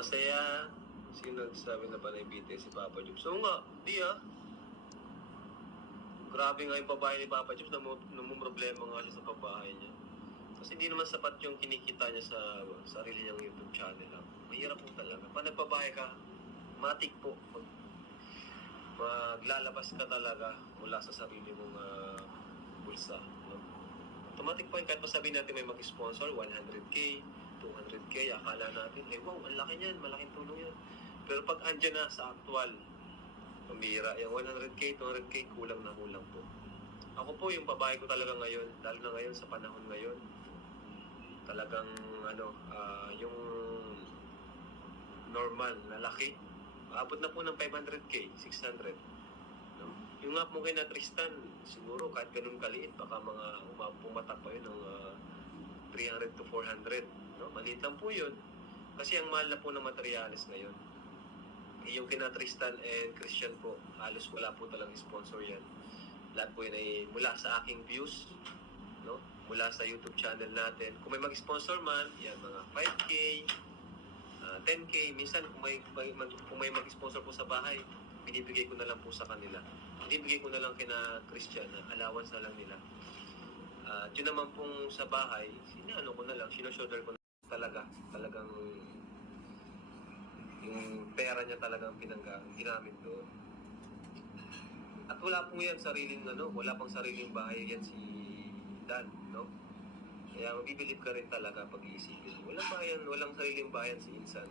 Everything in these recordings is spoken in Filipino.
Masaya. Sino nagsabi na pala yung BTS si Papa Jobs? So nga, di Grabe nga yung babae ni Papa Jobs, problema nga siya sa babae niya. Kasi hindi naman sapat yung kinikita niya sa sarili niyang YouTube channel lang. Mahirap po talaga. Pag nagbabae ka, matik po. Maglalabas ka talaga mula sa sarili mong bulsa. No? Automatic po yun, kahit masabihin natin may mag-sponsor, 100K, 200K, akala natin, wow, ang laki niyan, malaking tulong yan. Pero pag andyan na sa actual, pambira, yung 100K, 200K, kulang na kulang po. Ako po, yung babae ko talaga ngayon, lalo na ngayon, sa panahon ngayon, talagang, yung normal na laki, abot na po ng 500K, 600. No? Yung nga po kay na Tristan, siguro kahit ganun kaliit, baka mga pumatak pa yun ng 300 to 400. No? Maliit lang po yun. Kasi ang mahal na po ng materialis ngayon. Yung kina Tristan and Christian po, halos wala po talagang sponsor yan. Lahat po yun ay mula sa aking views, no? Mula sa YouTube channel natin. Kung may mag-sponsor man, yan mga 5K, 10K, minsan kung may mag-sponsor po sa bahay, binibigay ko na lang po sa kanila. Binibigay ko na lang kina Christian, allowance na lang nila. Yun naman pong sa bahay, ko na lang, sinoshoulder ko na talagang yung pera niya talagang ginamit doon. At wala pong yan wala pang sariling bahay yan si Dan, no? Kaya mabibilib ka rin talaga pag iisipin. Walang sariling bayan si Insan.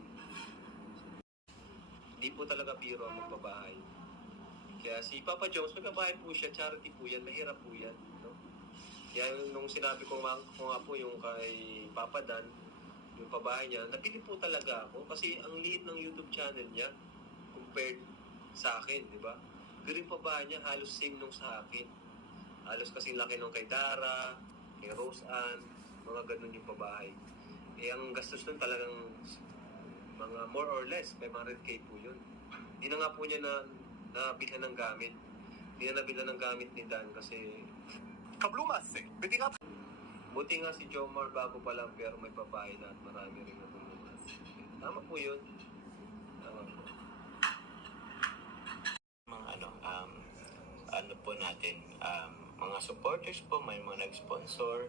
Hindi po talaga biro ang magbabahay. Kaya si Papa Jones, magbabahay po siya, charity po yan, mahirap po yan, no? Kaya nung sinabi ko nga po yung kay Papa Dan, yung pabahay niya, napili po talaga ako kasi ang liit ng YouTube channel niya compared sa akin, di ba? Pero yung pabahay niya halos same nung sa akin. Halos kasing laki nung kay Dara, kay Rose Ann, mga ganun yung pabahay. Ang gastos nun talagang mga more or less, 500K po yun. Hindi na nga po niya nabilhan ng gamit. Hindi na nabilhan ng gamit ni Dan kasi buti nga si Jomar bago pa lang pero may babae na at marami rin natulungan. Tama po yun. Tama po. Mga po natin, mga supporters po, may mga nag-sponsor.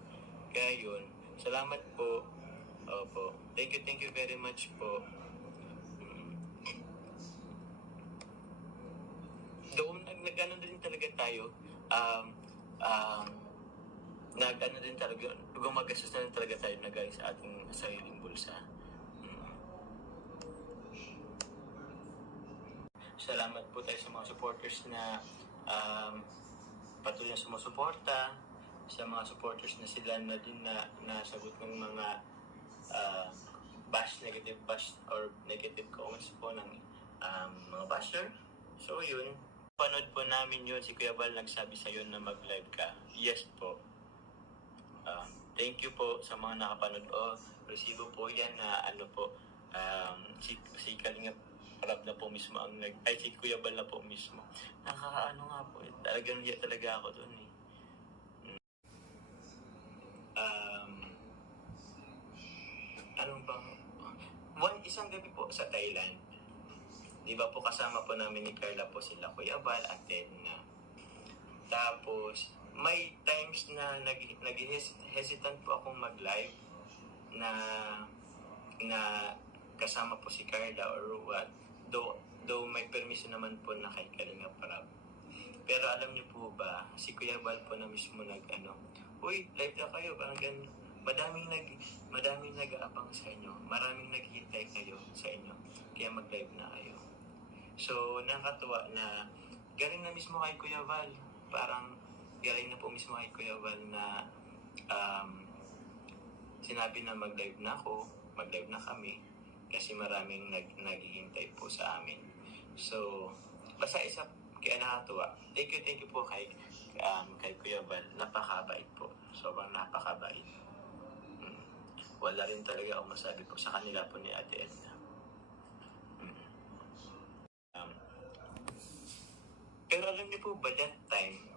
Kaya yun, salamat po. Opo. Thank you very much po. Doon, nag-ano din talaga tayo. Nag-ano din talaga, gumagastos na rin talaga tayo na galing sa ating sariling bulsa. Salamat po tayo sa mga supporters na patuloy na sumusuporta, sa mga supporters na sila na din na nasagot ng mga negative bash or negative comments po ng mga basher. So yun, panood po namin yun, si Kuya Val nagsabi sa yun na mag-live ka. Yes po. Thank you po sa mga nakapanood. Resibo po yan na si Kalinga Prab na po mismo si Kuya Val na po mismo. Nakakaano nga po, talagang niya talaga ako doon eh. Isang gabi po sa Thailand, di ba po kasama po namin ni Carla po sila Kuya Val at Edna. Tapos, may times na nag-hesitant po akong mag-live na kasama po si Carla or what. Though may permission naman po na kay Kalinga Prab. Pero alam niyo po ba, si Kuya Val po na mismo uy, live na kayo, parang ganun. Madaming nag-aabang sa inyo. Maraming naghihintay kayo sa inyo. Kaya mag-live na kayo. So, nakakatuwa na galing na mismo kay Kuya Val. Parang galing na po mismo kay Kuya Val na sinabi na mag-live na ako, mag-live na kami. Kasi maraming naghihintay po sa amin. So, basta kaya nakakatuwa. Thank you po kay Kuya Val. Napakabait po. Sobrang napakabait. Wala rin talaga akong masabi po sa kanila po ni Ate Edna. Pero alam niyo po ba that time,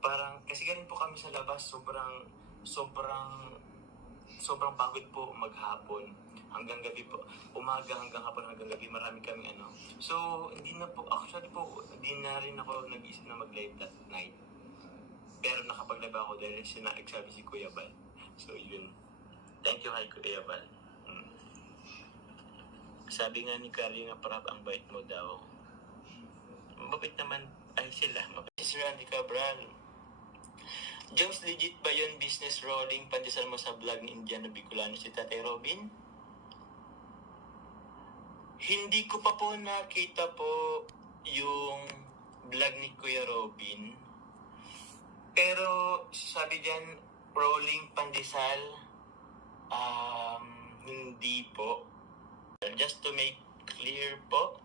parang kasi galing po kami sa labas, sobrang sobrang pagod po maghapon hanggang gabi po. Umaga hanggang hapon hanggang gabi marami kami ano. So, hindi na po, actually po, hindi na rin ako nag-isip na mag-live that night. Pero nakapag-live ako dahil nagsabi si Kuya Bal. So, yun. Thank you kay Kuya Bal. Sabi nga ni Kalinga Prab, ang bait mo daw. Mabait naman ay sila. Mabait si Randy Cabral. Jones, legit ba yun business rolling pandesal mo sa vlog ni Indiano Bicolano si Tatay Robin? Hindi ko pa po nakita po yung vlog ni Kuya Robin. Pero sabi dyan, rolling pandesal, hindi po. Just to make clear po,